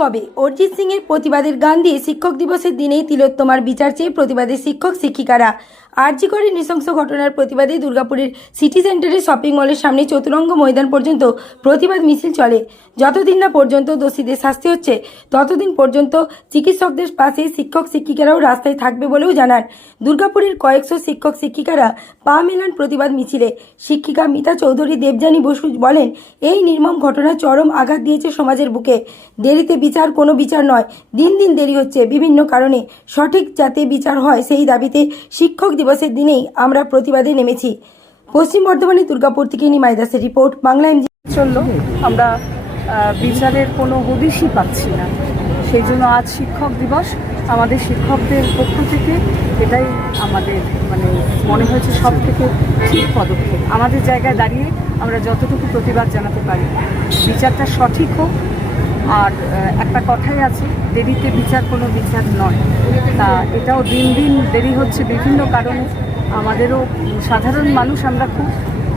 কবে? অরিজিৎ সিং এর প্রতিবাদের গান দিয়ে শিক্ষক দিবসের দিনেই তিলোত্তমার বিচার চেয়ে প্রতিবাদে শিক্ষক শিক্ষিকারা। আরজি করে নৃশংস ঘটনার প্রতিবাদে দুর্গাপুরের সিটি সেন্টারের শপিং মলের সামনে চতুরঙ্গ ময়দান পর্যন্ত প্রতিবাদ মিছিল চলে। যতদিন না পর্যন্ত দোষীদের শাস্তি হচ্ছে, ততদিন পর্যন্ত চিকিৎসকদের পাশে শিক্ষক শিক্ষিকারাও রাস্তায় থাকবে বলেও জানান। দুর্গাপুরের কয়েকশো শিক্ষক শিক্ষিকারা পা মেলান প্রতিবাদ মিছিলে। শিক্ষিকা মিতা চৌধুরী, দেবযানী বসু বলেন, এই নির্মম ঘটনা চরম আঘাত দিয়েছে সমাজের বুকে। দেরিতে বিচার কোনো বিচার নয়। দিন দিন দেরি হচ্ছে। বিভিন্ন কারণে সঠিক যাতে বিচার হয় সেই দাবিতে শিক্ষক দিবসের দিনেই আমরা প্রতিবাদে নেমেছি। পশ্চিম বর্ধমানে দুর্গাপুর থেকে নিমাই দাসের রিপোর্ট, বাংলা এমজি। চলল, আমরা বিচারের কোনো হদিশই পাচ্ছি না। সেই জন্য আজ শিক্ষক দিবস। আমাদের শিক্ষকদের পক্ষ থেকে এটাই আমাদের মানে মনে হয়েছে সব থেকে ঠিক পদক্ষেপ। আমাদের জায়গায় দাঁড়িয়ে আমরা যতটুকু প্রতিবাদ জানাতে পারি, বিচারটা সঠিক হোক আর একটা কথাই আছে দেরিতে বিচার কোনো বিচার নয়। তা এটাও দিন দিন দেরি হচ্ছে বিভিন্ন কারণে। আমাদেরও সাধারণ মানুষ আমরা খুব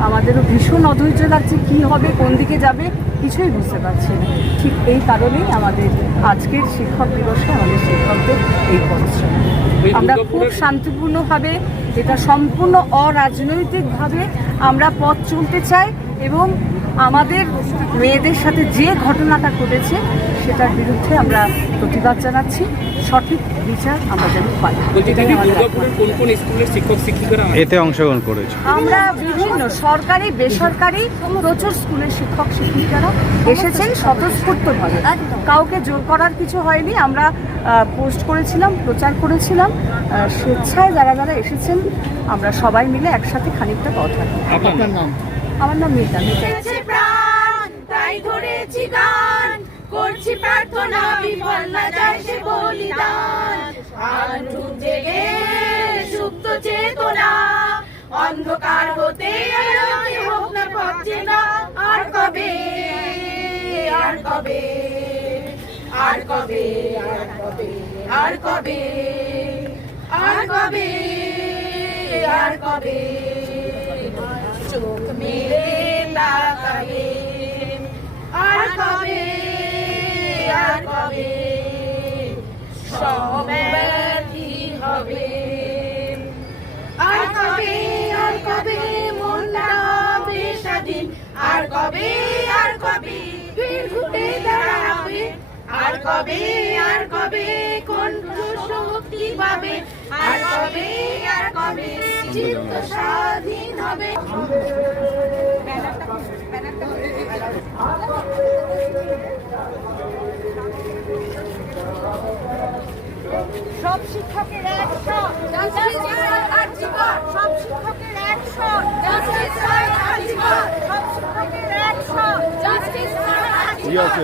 আমাদেরও ভীষণ অধৈর্য লাগছে কি হবে কোন দিকে যাবে কিছুই বুঝতে পারছি না। ঠিক এই কারণেই আমাদের আজকের শিক্ষক দিবসে আমাদের শিক্ষকদের এই পরিশ্রম আমরা খুব শান্তিপূর্ণভাবে এটা সম্পূর্ণ অরাজনৈতিকভাবে আমরা পথ চলতে চাই। এবং আমাদের মেয়েদের সাথে যে ঘটনাটা ঘটেছে সেটার বিরুদ্ধে আমরা প্রতিবাদ জানাচ্ছি। সঠিক বিচার আমরা যেন পাই। বলছি এটাই দিদি আমাদের দুর্গাপুরের কোন কোন স্কুলের শিক্ষক শিক্ষিকারা এতে অংশগ্রহণ করেছে। আমরা বিভিন্ন সরকারি বেসরকারি প্রচুর স্কুলের শিক্ষক শিক্ষিকারা এসেছেন স্বতঃস্ফূর্তভাবে কাউকে জোর করার কিছু হয়নি। আমরা পোস্ট করেছিলাম প্রচার করেছিলাম। স্বেচ্ছায় যারা যারা এসেছেন আমরা সবাই মিলে একসাথে খানিকটা কথা আপনার নাম? আমার নাম মিতা মিতা। তাই ধরেছি গান। করছি প্রার্থনা, বিফল না যায় সে বলিদান। আর জেগে সুপ্ত চেতনা। অন্ধকার হতে হোক না পাচ্ছে না আর কবে আর কবে আর কবে আর কবে আর কবে আর কবে আর কবে। মেলে আর কবে আর কবে? সব হবে। আর কবে আর কবে মনটা হবে আর কবে আর কবে ফির ঘুরে দাঁড়াবে? আর কবে আর কবে কোন পাবে আর কবে আর কবে? চিত্ত স্বাধীন হবে। সব শিক্ষকের একশন সব শিক্ষকের একশন সব শিক্ষকের একশন কি আছে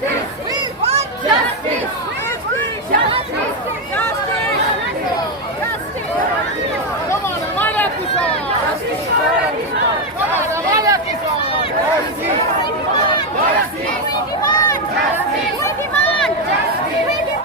justice. We want justice. justice. We want justice.